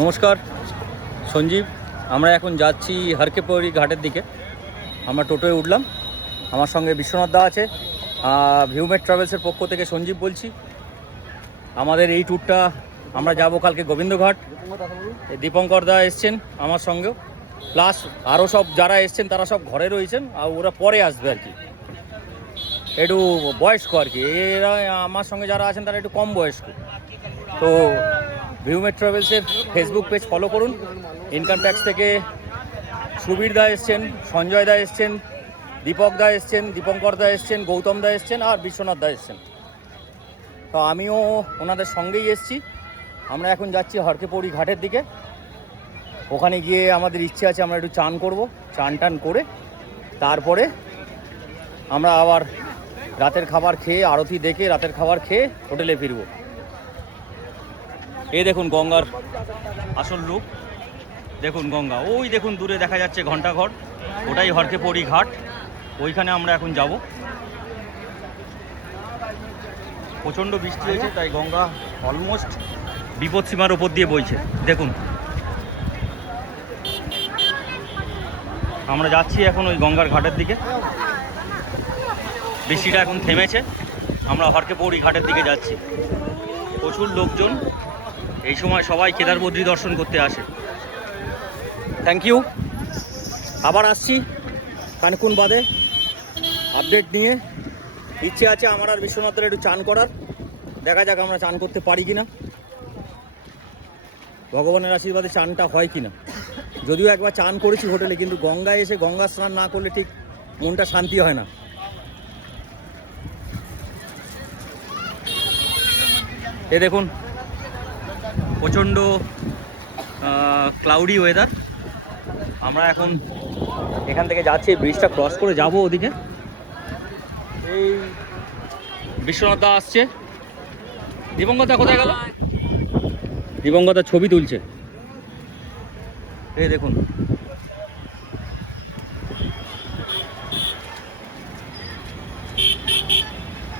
নমস্কার, সঞ্জীব। আমরা এখন যাচ্ছি হরকেপৌরি ঘাটের দিকে। আমরা টোটোয় উঠলাম, আমার সঙ্গে বিশ্বনাথ দা আছে। ভিউমেট ট্রাভেলসের পক্ষ থেকে সঞ্জীব বলছি। আমাদের এই ট্যুরটা আমরা যাব কালকে গোবিন্দঘাট। দীপঙ্কর দা এসছেন আমার সঙ্গেও, প্লাস আরও সব যারা এসছেন তারা সব ঘরে রয়েছেন, আর ওরা পরে আসবে আর কি, একটু বয়স্ক আর কি। এরা আমার সঙ্গে যারা আছেন তারা একটু কম বয়স্ক। তো ভিউমেট ট্রাভেলসের ফেসবুক পেজ ফলো করুন। ইনকাম ট্যাক্স থেকে সুবীর দা এসছেন, সঞ্জয় দা এসছেন, দীপক দা এসছেন, দীপঙ্কর দা এসছেন, গৌতম দা এসছেন, আর বিশ্বনাথ দা এসছেন। তো আমিও ওনাদের সঙ্গেই এসছি। আমরা এখন যাচ্ছি হরকেপৌরি ঘাটের দিকে। ওখানে গিয়ে আমাদের ইচ্ছে আছে আমরা একটু চান করব, চান টান করে তারপরে আমরা আবার রাতের খাবার খেয়ে, আরতি দেখে রাতের খাবার খেয়ে হোটেলে ফিরব। এই দেখুন গঙ্গার আসল রূপ, দেখুন গঙ্গা, ওই দেখুন দূরে দেখা যাচ্ছে ঘণ্টাঘর, ওটাই হরকেপৌরি ঘাট। ওইখানে আমরা এখন যাব। প্রচণ্ড বৃষ্টি হয়েছে, তাই গঙ্গা অলমোস্ট বিপদসীমার ওপর দিয়ে বইছে। দেখুন আমরা যাচ্ছি এখন ওই গঙ্গার ঘাটের দিকে। বৃষ্টিটা এখন থেমেছে, আমরা হরকেপৌরি ঘাটের দিকে যাচ্ছি। প্রচুর লোকজন এই সময়, সবাই কেদারবদ্রী দর্শন করতে আসে। Thank you. আবার আসছি খানিকক্ষণ বাদে আপডেট নিয়ে। ইচ্ছে আছে আমার আর বিশ্বনাথের একটু চান করার, দেখা যাক আমরা চান করতে পারি কিনা, ভগবানের আশীর্বাদে চানটা হয় কিনা। যদিও একবার চান করেছি হোটেলে, কিন্তু গঙ্গায় এসে গঙ্গা স্নান না করলে ঠিক মনটা শান্তি হয় না। এ দেখুন প্রচণ্ড ক্লাউডি ওয়েদার। আমরা এখন এখান থেকে যাচ্ছি, ব্রিজটা ক্রস করে যাব ওদিকে। এই বিশ্বনাথ দা আসছে। দীপঙ্কর দা কোথায় গেল? দীপঙ্কর দা ছবি তুলছে। এই দেখুন